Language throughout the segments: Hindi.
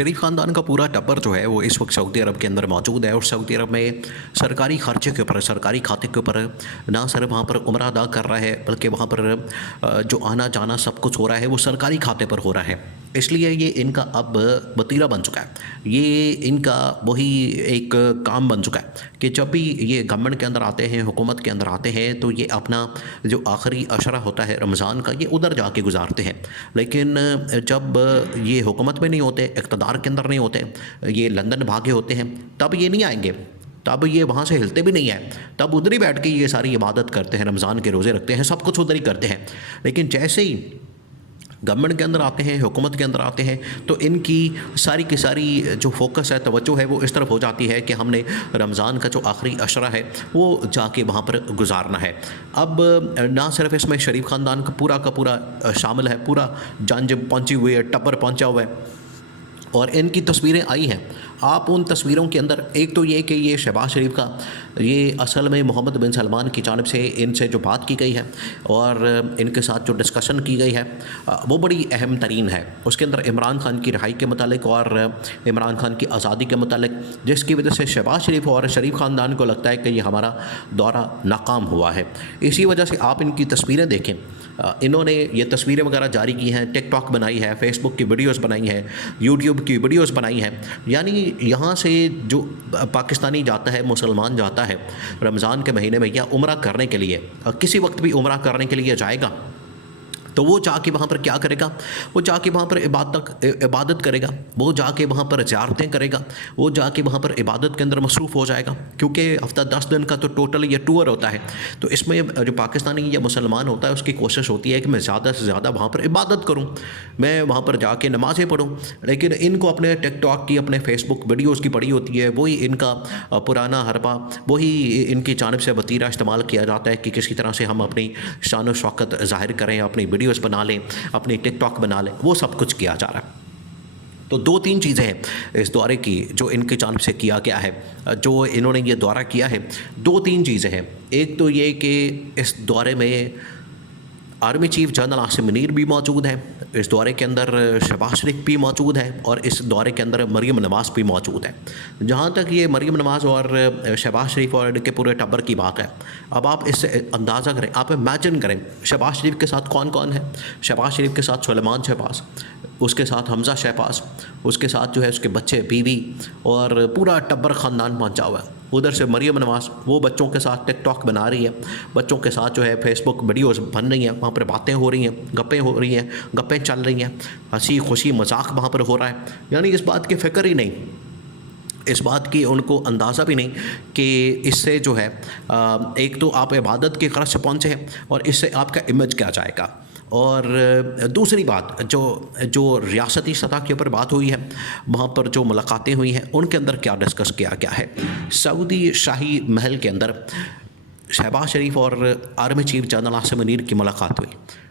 शरीफ ख़ानदान का पूरा टब्बर जो है वो इस वक्त सऊदी अरब के अंदर मौजूद है और सऊदी अरब में सरकारी खर्चे के ऊपर, सरकारी खाते के ऊपर ना सिर्फ वहाँ पर उम्रा अदा कर रहा है, बल्कि वहाँ पर जो आना जाना सब कुछ हो रहा है वो सरकारी खाते पर हो रहा है। इसलिए ये इनका अब वतीरा बन चुका है, ये इनका वही एक काम बन चुका है कि जब भी ये गवर्नमेंट के अंदर आते हैं, हुकूमत के अंदर आते हैं, तो ये अपना जो आखिरी अशरा होता है रमज़ान का, ये उधर जाके गुजारते हैं। लेकिन जब ये हुकूमत में नहीं होते, इक़्तिदार के अंदर नहीं होते, ये लंदन भागे होते हैं, तब ये नहीं आएंगे, तब ये वहाँ से हिलते भी नहीं हैं, तब उधर ही बैठ के ये सारी इबादत करते हैं, रमज़ान के रोज़े रखते हैं, सब कुछ उधर ही करते हैं। लेकिन जैसे ही गवर्नमेंट के अंदर आते हैं, हुकूमत के अंदर आते हैं, तो इनकी सारी की सारी जो फोकस है, तवज्जो है, वो इस तरफ हो जाती है कि हमने रमज़ान का जो आखिरी अशरा है वो जाके वहाँ पर गुजारना है। अब ना सिर्फ इसमें शरीफ ख़ानदान का पूरा शामिल है, पूरा जानब पहुँची हुई है, टब्बर पहुँचा हुआ है और इनकी तस्वीरें आई हैं। आप उन तस्वीरों के अंदर एक तो ये कि ये शहबाज शरीफ का, ये असल में मोहम्मद बिन सलमान की जानिब से इनसे जो बात की गई है और इनके साथ जो डिस्कशन की गई है वो बड़ी अहम तरीन है। उसके अंदर इमरान खान की रिहाई के मतलब और इमरान खान की आज़ादी के मतलब, जिसकी वजह से शहबाज शरीफ और शरीफ ख़ानदान को लगता है कि ये हमारा दौरा नाकाम हुआ है। इसी वजह से आप इनकी तस्वीरें देखें, इन्होंने ये तस्वीरें वगैरह जारी की हैं, टिकटॉक बनाई है, फेसबुक की वीडियोस बनाई हैं, यूट्यूब की वीडियोस बनाई हैं। यानी यहाँ से जो पाकिस्तानी जाता है, मुसलमान जाता है रमज़ान के महीने में या उम्रा करने के लिए, किसी वक्त भी उम्रा करने के लिए जाएगा, तो वो जाके वहाँ पर क्या करेगा, वो जाके वहाँ पर इबादत करेगा, वो जाके वहाँ पर ज़ियारतें करेगा, वो जाके वहाँ पर इबादत के अंदर मसरूफ़ हो जाएगा। क्योंकि हफ़्ता 10 दिन का तो टोटल ये टूर होता है, तो इसमें जो पाकिस्तानी या मुसलमान होता है उसकी कोशिश होती है कि मैं ज़्यादा से ज़्यादा वहाँ पर इबादत करूँ, मैं वहाँ पर जाके नमाज़ें पढ़ूँ। लेकिन इनको अपने टिकटॉक की, अपने फेसबुक वीडियोज़ की पड़ी होती है, वही इनका पुराना हरबा, वही इनकी जानिब से वतीरा इस्तेमाल किया जाता है कि किसी तरह से हम अपनी शान व शौकत ज़ाहिर करें, अपनी वीडियोस बना लें, अपनी टिकटॉक बना लें, वो सब कुछ किया जा रहा है। तो 2-3 चीज़ें हैं इस दौरे की जो इनकी जानिब से किया गया है, जो इन्होंने ये दौरा किया है। 2-3 चीज़ें हैं। एक तो ये कि इस दौरे में army chief general Asim Munir भी मौजूद हैं, इस दौरे के अंदर शहबाज शरीफ भी मौजूद है और इस दौरे के अंदर मरीम नवाज़ भी मौजूद है। जहाँ तक ये मरीम नवाज़ और शहबाज शरीफ और इनके पूरे टब्बर की बात है, अब आप इससे अंदाज़ा करें, आप इमेजिन करें शहबाज शरीफ के साथ कौन कौन है। शहबाज शरीफ के साथ सुलेमान शहबाज, उसके साथ हमज़ा शहबाज, उसके साथ जो है उसके बच्चे, बीवी और पूरा टब्बर ख़ानदान पहुँचा हुआ है। उधर से मरीम नवाज़ वो बच्चों के साथ टिकटॉक बना रही है, बच्चों के साथ जो है फेसबुक वीडियोस बन रही हैं, वहाँ पर बातें हो रही हैं, गप्पें हो रही हैं, गप्पें चल रही हैं, हंसी खुशी मजाक वहाँ पर हो रहा है। यानी इस बात की फ़िक्र ही नहीं, इस बात की उनको अंदाज़ा भी नहीं कि इससे जो है एक तो आप इबादत की ग़रज़ से पहुँचे हैं और इससे आपका इमेज क्या जाएगा। और दूसरी बात जो रियासती सतह के ऊपर बात हुई है, वहाँ पर जो मुलाकातें हुई हैं उनके अंदर क्या डिस्कस किया गया है। सऊदी शाही महल के अंदर शहबाज शरीफ और army chief general Asim Munir की मुलाकात हुई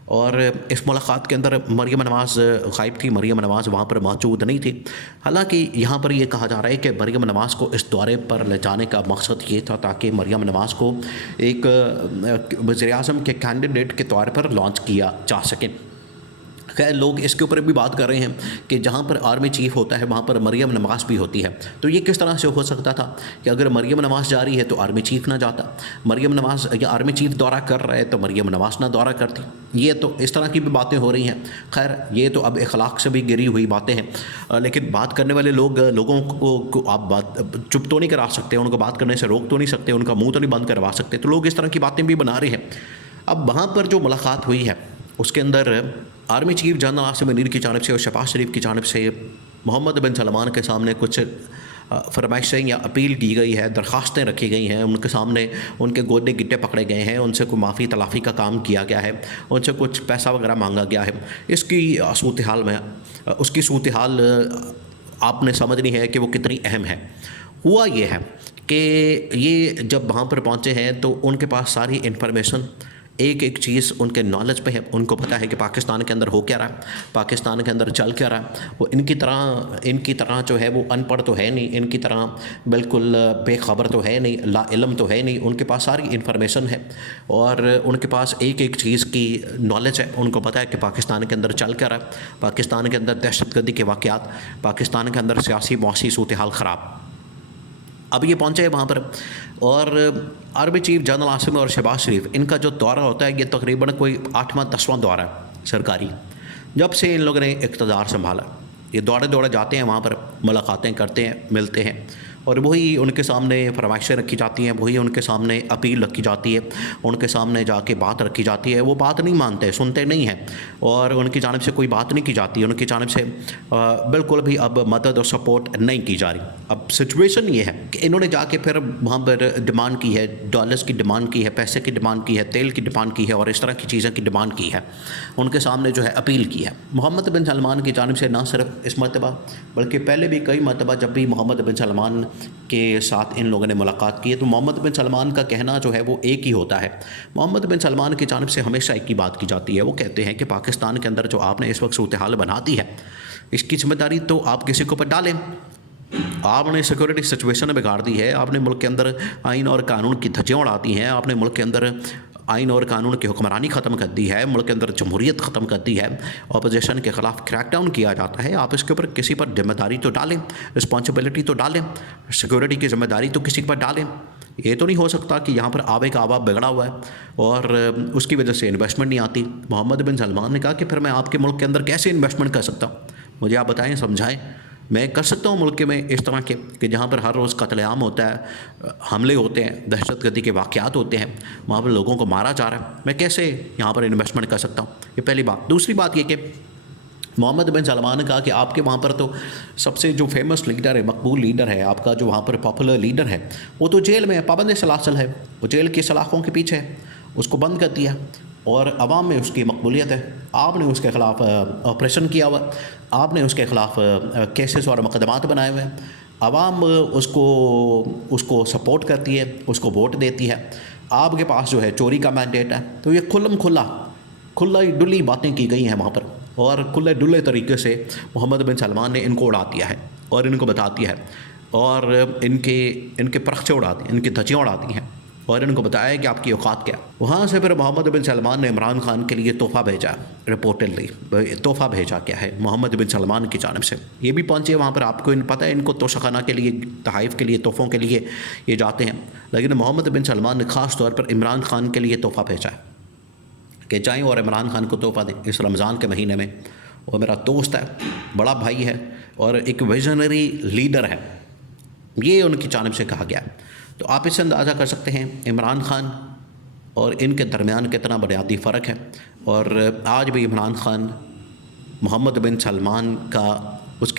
और इस मुलाकात के अंदर मरीम नवाज़ गायब थी, मरीम नवाज़ वहाँ पर मौजूद नहीं थी। हालांकि यहाँ पर ये कहा जा रहा है कि मरीम नवाज़ को इस दौरे पर ले जाने का मकसद ये था ताकि मरीम नवाज़ को एक वज़ीर-ए-आज़म के कैंडिडेट के तौर पर लॉन्च किया जा सके। खैर, लोग इसके ऊपर भी बात कर रहे हैं कि जहाँ पर आर्मी चीफ होता है वहाँ पर मरीम नवाज़ भी होती है, तो ये किस तरह से हो सकता था कि अगर मरीम नवाज़ जा रही है तो आर्मी चीफ ना जाता, मरीम नवाज़ या आर्मी चीफ दौरा कर रहा है तो मरीम नवाज़ ना दौरा करती। ये तो इस तरह की भी बातें हो रही हैं। खैर, ये तो अब अखलाक से भी गिरी हुई बातें हैं, लेकिन बात करने वाले लोगों को आप बात चुप तो नहीं करा सकते, उनको बात करने से रोक तो नहीं सकते, उनका मुँह तो नहीं बंद करवा सकते, तो लोग इस तरह की बातें भी बना रहे हैं। अब वहाँ पर जो मुलाकात हुई है उसके अंदर army chief general Asim Munir की जानिब से और शहबाज शरीफ की जानिब से मोहम्मद बिन सलमान के सामने कुछ फरमाइशें या अपील की गई है, दरख्वास्तें रखी गई हैं, उनके सामने उनके गोदे गिट्टे पकड़े गए हैं, उनसे कोई माफ़ी तलाफ़ी का काम किया गया है, उनसे कुछ पैसा वगैरह मांगा गया है। इसकी सूरत हाल में उसकी सूरत हाल आपने समझनी है कि वो कितनी अहम है। हुआ ये है कि ये जब वहाँ पर पहुँचे हैं तो उनके पास सारी इन्फॉर्मेशन एक एक चीज़ उनके नॉलेज पे है, उनको पता है कि पाकिस्तान के अंदर हो क्या रहा है, पाकिस्तान के अंदर चल क्या रहा है। वो इनकी तरह जो है वो अनपढ़ तो है नहीं, इनकी तरह बिल्कुल बेखबर तो है नहीं, ला इल्म तो है नहीं, उनके पास सारी इन्फॉर्मेशन है और उनके पास एक एक चीज़ की नॉलेज है। उनको पता है कि पाकिस्तान के अंदर चल क्या रहा है, पाकिस्तान के अंदर दहशतगर्दी के वाक़यात, पाकिस्तान के अंदर सियासी मौसी सूरत हाल ख़राब। अब ये पहुँचे वहाँ पर और आर्मी चीफ जनरल आसिम और शहबाज शरीफ, इनका जो दौरा होता है ये तकरीबन कोई 8वां 10वां दौरा है सरकारी, जब से इन लोगों ने इक़्तिदार संभाला। ये दौड़े दौड़े जाते हैं वहाँ पर, मुलाकातें करते हैं, मिलते हैं और वही उनके सामने फरमाइशें रखी जाती हैं, वही उनके सामने अपील रखी जाती है, उनके सामने जाके बात रखी जाती है। वो बात नहीं मानते, सुनते नहीं हैं और उनकी जानिब से कोई बात नहीं की जाती, उनकी जानिब से बिल्कुल भी अब मदद और सपोर्ट नहीं की जा रही। अब सिचुएशन ये है कि इन्होंने जाके फिर वहाँ पर डिमांड की है, डॉलर्स की डिमांड की है, पैसे की डिमांड की है, तेल की डिमांड की है और इस तरह की चीज़ों की डिमांड की है, उनके सामने जो है अपील की है। मोहम्मद बिन सलमान की जानिब से ना सिर्फ इस मरतबा बल्कि पहले भी कई मरतबा जब भी मोहम्मद बिन सलमान के साथ इन लोगों ने मुलाकात की है तो मोहम्मद बिन सलमान का कहना जो है वो एक ही होता है। मोहम्मद बिन सलमान की जानिब से हमेशा एक ही बात की जाती है, वो कहते हैं कि पाकिस्तान के अंदर जो आपने इस वक्त सूरत हाल बनाती है, इसकी जिम्मेदारी तो आप किसी के ऊपर डालें। आपने सिक्योरिटी सिचुएशन बिगाड़ दी है, आपने मुल्क के अंदर आइन और कानून की धज्जियाँ उड़ा दी हैं, आपने मुल्क के अंदर आइन और कानून की हुक्मरानी ख़त्म कर दी है, मुल्क के अंदर जमहूरियत ख़त्म कर दी है, अपोजिशन के ख़िलाफ़ क्रैकडाउन किया जाता है। आप इसके ऊपर किसी पर जिम्मेदारी तो डालें, रिस्पॉन्सिबिलिटी तो डालें, सिक्योरिटी की जिम्मेदारी तो किसी पर डालें। ये तो नहीं हो सकता कि यहाँ पर आबे का आबा बिगड़ा हुआ है और उसकी वजह से इन्वेस्टमेंट नहीं आती। मोहम्मद बिन सलमान ने कहा कि फिर मैं आपके मुल्क के अंदर कैसे इन्वेस्टमेंट कर सकता हूँ, मुझे आप बताएं, समझाएं। मैं कर सकता हूँ मुल्क में इस तरह के कि जहाँ पर हर रोज़ कत्लेआम होता है, हमले होते हैं, दहशतगर्दी के वाक़यात होते हैं, वहाँ पर लोगों को मारा जा रहा है, मैं कैसे यहाँ पर इन्वेस्टमेंट कर सकता हूँ? ये पहली बात। दूसरी बात ये कि मोहम्मद बिन सलमान ने कहा कि आपके वहाँ पर तो सबसे जो फेमस लीडर है, मकबूल लीडर है, आपका जो वहाँ पर पॉपुलर लीडर है, वो तो जेल में है, पाबंद सलासल है, वो जेल की सलाखों के पीछे है, उसको बंद कर दिया और अवाम में उसकी मकबूलियत है। आपने उसके ख़िलाफ़ ऑपरेशन किया हुआ, आपने उसके ख़िलाफ़ केसेस और मुकदमात बनाए हुए हैं, आवाम उसको सपोर्ट करती है, उसको वोट देती है, आपके पास जो है चोरी का मैंडेट है। तो ये खुला डुली बातें की गई हैं वहाँ पर और खुले डुले तरीके से मोहम्मद बिन सलमान ने इनको उड़ा दिया है और इनको बता दिया है और इनके परखचे उड़ा दी, इनकी धज्जियाँ उड़ा दी हैं और इनको बताया कि आपकी औकात क्या। वहाँ से फिर मोहम्मद बिन सलमान ने इमरान खान के लिए तोहफ़ा भेजा, रिपोर्टेडली तोहफ़ा भेजा क्या है मोहम्मद बिन सलमान की जानिब से। ये भी पहुँचे वहाँ पर, आपको पता है इनको तोशाखाना के लिए, तहाइफ के लिए, तोहफ़ों के लिए ये जाते हैं, लेकिन मोहम्मद बिन सलमान ने ख़ास तौर पर इमरान खान के लिए तोहफ़ा भेजा है कि जाएँ और इमरान खान को तोहफ़ा दें इस रमज़ान के महीने में। वो मेरा दोस्त है, बड़ा भाई है और एक विजनरी लीडर है, ये उनकी जानिब से कहा गया। तो आप इससे अंदाज़ा कर सकते हैं इमरान खान और इनके दरमियान कितना बुनियादी फ़र्क है। और आज भी इमरान खान मोहम्मद बिन सलमान का उसके